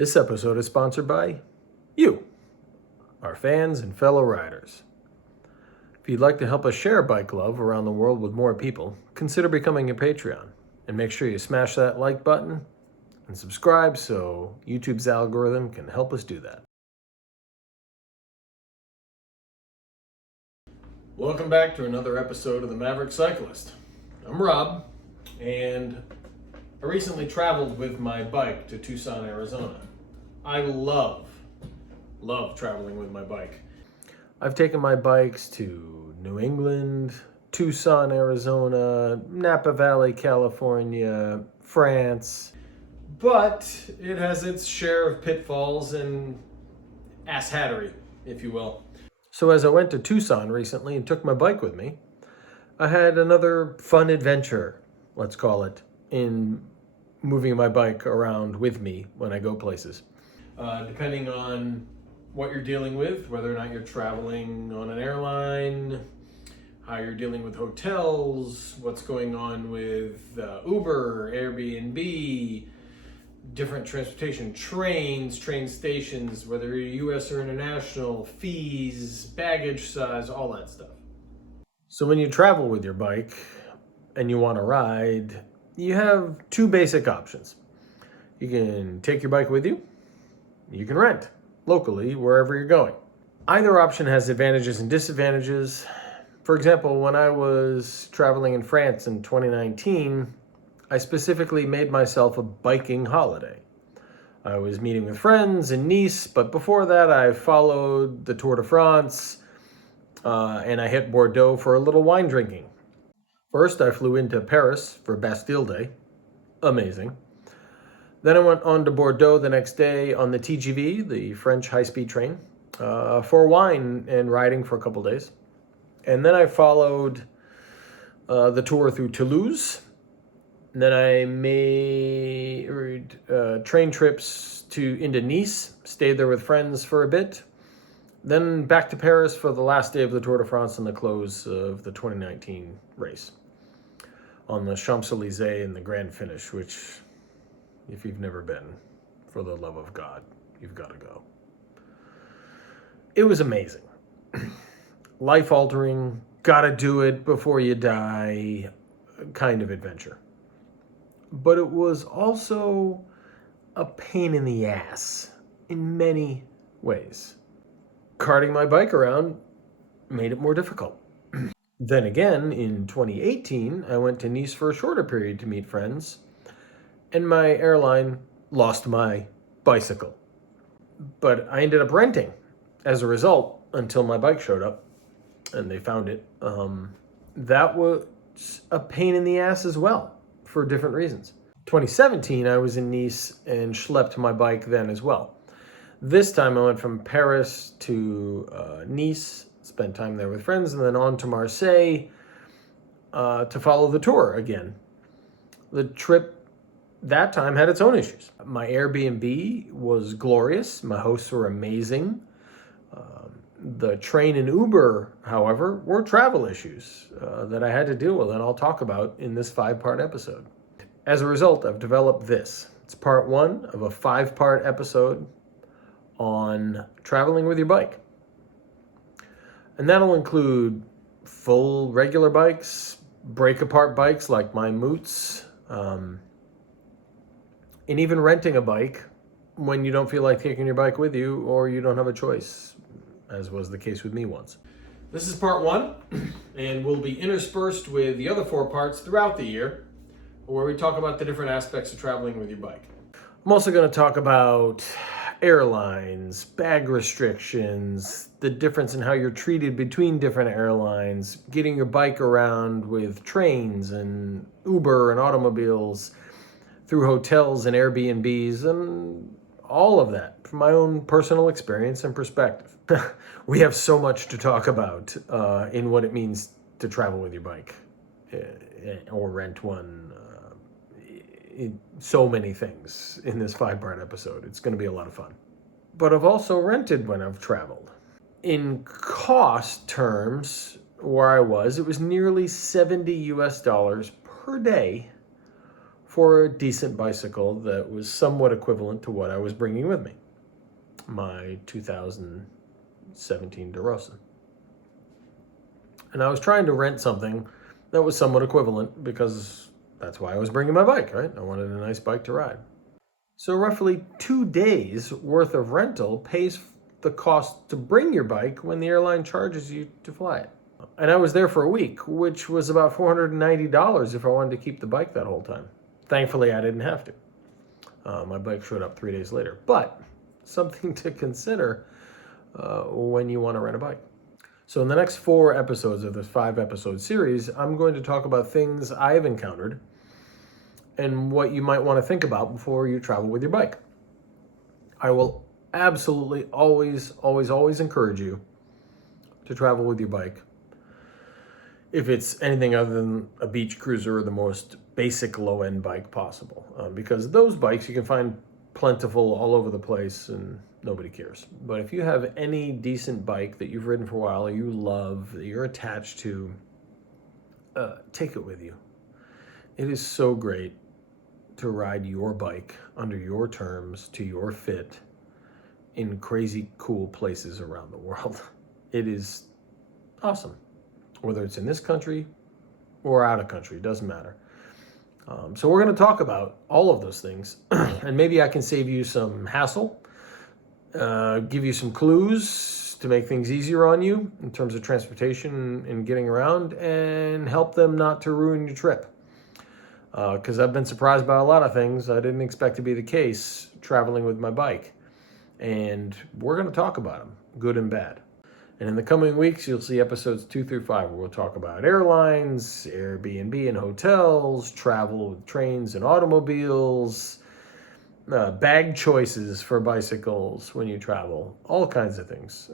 This episode is sponsored by you, our fans and fellow riders. If you'd like to help us share bike love around the world with more people, consider becoming a Patreon. And make sure you smash that like button and subscribe so YouTube's algorithm can help us do that. Welcome back to another episode of the Maverick Cyclist. I'm Rob, and I recently traveled with my bike to Tucson, Arizona. I love traveling with my bike. I've taken my bikes to New England, Tucson, Arizona, Napa Valley, California, France, but it has its share of pitfalls and asshattery, if you will. So as I went to Tucson recently and took my bike with me, I had another fun adventure, let's call it, in moving my bike around with me when I go places. Depending on what you're dealing with, whether or not you're traveling on an airline, how you're dealing with hotels, what's going on with Uber, Airbnb, different transportation, trains, train stations, whether you're US or international, fees, baggage size, all that stuff. So when you travel with your bike and you want to ride, you have two basic options. You can take your bike with you. You can rent locally wherever you're going. Either option has advantages and disadvantages. For example, when I was traveling in France in 2019, I specifically made myself a biking holiday. I was meeting with friends in Nice, but before that I followed the Tour de France and I hit Bordeaux for a little wine drinking. First, I flew into Paris for Bastille Day. Amazing. Then I went on to Bordeaux the next day on the TGV, the French high-speed train, for wine and riding for a couple days. And then I followed the tour through Toulouse. And then I made train trips into Nice, stayed there with friends for a bit. Then back to Paris for the last day of the Tour de France and the close of the 2019 race on the Champs-Élysées and the grand finish, which, if you've never been, for the love of God, you've got to go. It was amazing. Life-altering, gotta do it before you die kind of adventure. But it was also a pain in the ass in many ways. Carting my bike around made it more difficult. Then again, in 2018, I went to Nice for a shorter period to meet friends, and my airline lost my bicycle. But I ended up renting as a result until my bike showed up and they found it. That was a pain in the ass as well for different reasons. 2017, I was in Nice and schlepped my bike then as well. This time I went from Paris to Nice, spent time there with friends, and then on to Marseille to follow the tour again. The trip that time had its own issues. My Airbnb was glorious. My hosts were amazing. The train and Uber, however, were travel issues that I had to deal with, and I'll talk about in this 5-part episode. As a result, I've developed this. It's part 1 of a 5-part episode on traveling with your bike. And that'll include full regular bikes, break-apart bikes like my Moots, and even renting a bike when you don't feel like taking your bike with you or you don't have a choice, as was the case with me once. This is part 1, and will be interspersed with the other 4 parts throughout the year, where we talk about the different aspects of traveling with your bike. I'm also going to talk about airlines, bag restrictions, the difference in how you're treated between different airlines, getting your bike around with trains and Uber and automobiles, through hotels and Airbnbs, and all of that from my own personal experience and perspective. We have so much to talk about in what it means to travel with your bike or rent one. So many things in this 5-part episode. It's going to be a lot of fun. But I've also rented when I've traveled. In cost terms, where I was, it was nearly $70 per day for a decent bicycle that was somewhat equivalent to what I was bringing with me, my 2017 DeRosa. And I was trying to rent something that was somewhat equivalent because that's why I was bringing my bike, right? I wanted a nice bike to ride. So roughly 2 days worth of rental pays the cost to bring your bike when the airline charges you to fly it. And I was there for a week, which was about $490 if I wanted to keep the bike that whole time. Thankfully, I didn't have to. My bike showed up 3 days later. But something to consider when you want to rent a bike. So in the next 4 episodes of this 5-episode series, I'm going to talk about things I've encountered and what you might want to think about before you travel with your bike. I will absolutely always encourage you to travel with your bike. If it's anything other than a beach cruiser or the most basic low-end bike possible. Because those bikes you can find plentiful all over the place and nobody cares. But if you have any decent bike that you've ridden for a while or you love, that you're attached to, take it with you. It is so great to ride your bike under your terms, to your fit, in crazy cool places around the world. It is awesome. Whether it's in this country or out of country, it doesn't matter. So we're going to talk about all of those things, and maybe I can save you some hassle, give you some clues to make things easier on you in terms of transportation and getting around, and help them not to ruin your trip. Because I've been surprised by a lot of things I didn't expect to be the case traveling with my bike. And we're going to talk about them, good and bad. And in the coming weeks, you'll see episodes 2 through 5 where we'll talk about airlines, Airbnb and hotels, travel with trains and automobiles, bag choices for bicycles when you travel, all kinds of things.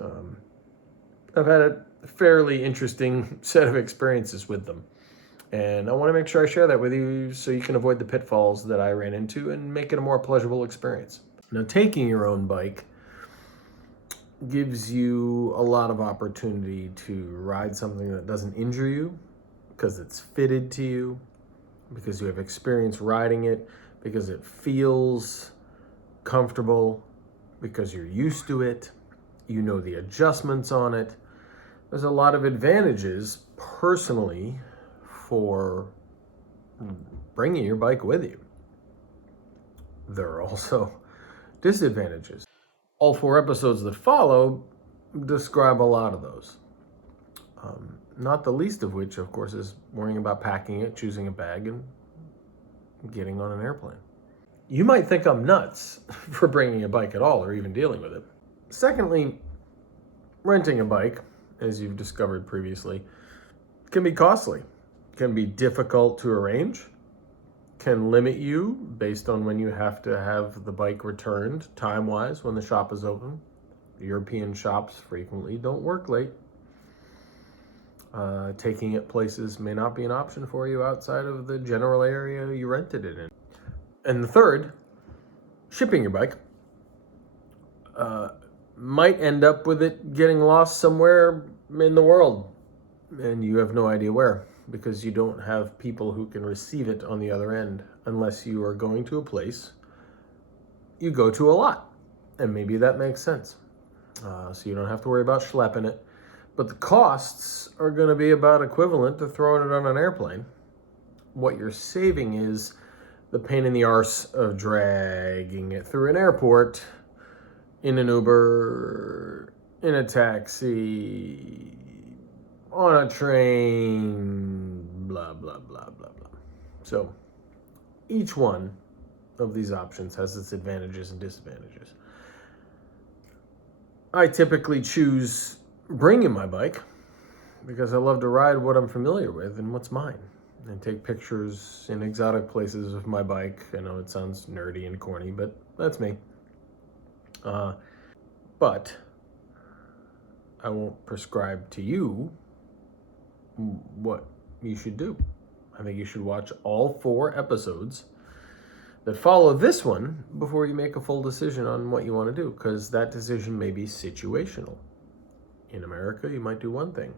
I've had a fairly interesting set of experiences with them. And I want to make sure I share that with you so you can avoid the pitfalls that I ran into and make it a more pleasurable experience. Now, taking your own bike gives you a lot of opportunity to ride something that doesn't injure you because it's fitted to you, because you have experience riding it, because it feels comfortable, because you're used to it, you know the adjustments on it. There's a lot of advantages personally for bringing your bike with you. There are also disadvantages. All 4 episodes that follow describe a lot of those. Not the least of which, of course, is worrying about packing it, choosing a bag, and getting on an airplane. You might think I'm nuts for bringing a bike at all or even dealing with it. Secondly, renting a bike, as you've discovered previously, can be costly, can be difficult to arrange, can limit you based on when you have to have the bike returned time-wise when the shop is open. European shops frequently don't work late. Taking it places may not be an option for you outside of the general area you rented it in. And the third, shipping your bike might end up with it getting lost somewhere in the world and you have no idea where, because you don't have people who can receive it on the other end unless you are going to a place you go to a lot. And maybe that makes sense. So you don't have to worry about schlepping it. But the costs are going to be about equivalent to throwing it on an airplane. What you're saving is the pain in the arse of dragging it through an airport, in an Uber, in a taxi, on a train, blah, blah, blah, blah, blah. So each one of these options has its advantages and disadvantages. I typically choose bringing my bike because I love to ride what I'm familiar with and what's mine, and take pictures in exotic places with my bike. I know it sounds nerdy and corny, but that's me. But I won't prescribe to you what you should do. I think you should watch all 4 episodes that follow this one before you make a full decision on what you want to do, because that decision may be situational. In America, you might do one thing.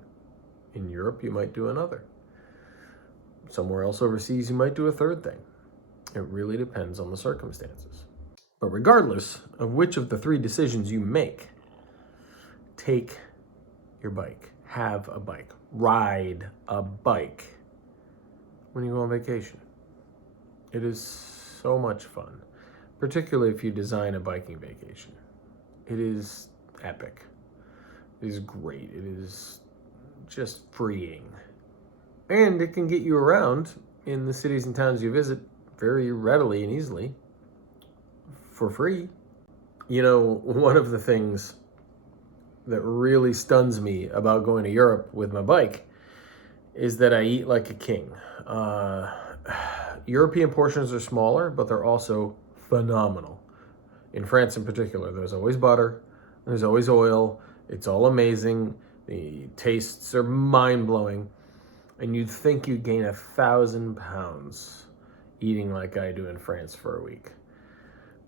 In Europe, you might do another. Somewhere else overseas, you might do a third thing. It really depends on the circumstances. But regardless of which of the three decisions you make, take your bike, have a bike, ride a bike when you go on vacation. It is so much fun, particularly if you design a biking vacation. It is epic. It is great. It is just freeing. And it can get you around in the cities and towns you visit very readily and easily for free. You know, one of the things that really stuns me about going to Europe with my bike is that I eat like a king. European portions are smaller, but they're also phenomenal. In France in particular, there's always butter, there's always oil, it's all amazing, the tastes are mind-blowing, and you'd think you'd gain 1,000 pounds eating like I do in France for a week.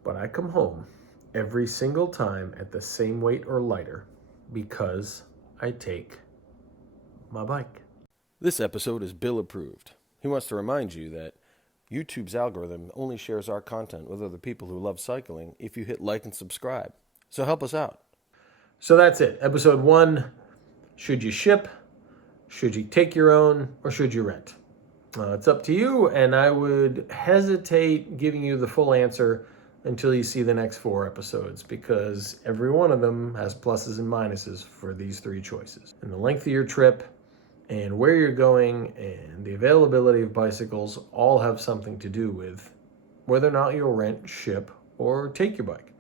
But I come home every single time at the same weight or lighter because I take my bike. This episode is Bill approved. He wants to remind you that YouTube's algorithm only shares our content with other people who love cycling if you hit like and subscribe. So help us out. So that's it. Episode 1, should you ship, should you take your own, or should you rent? It's up to you, and I would hesitate giving you the full answer until you see the next 4 episodes, because every one of them has pluses and minuses for these 3 choices. And the length of your trip, and where you're going, and the availability of bicycles all have something to do with whether or not you'll rent, ship, or take your bike,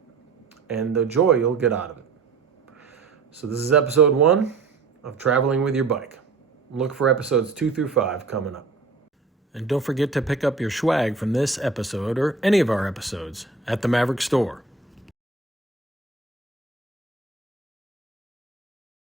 and the joy you'll get out of it. So this is episode 1 of Traveling with Your Bike. Look for episodes 2 through 5 coming up. And don't forget to pick up your SCHWAG from this episode or any of our episodes at the Maverick Store.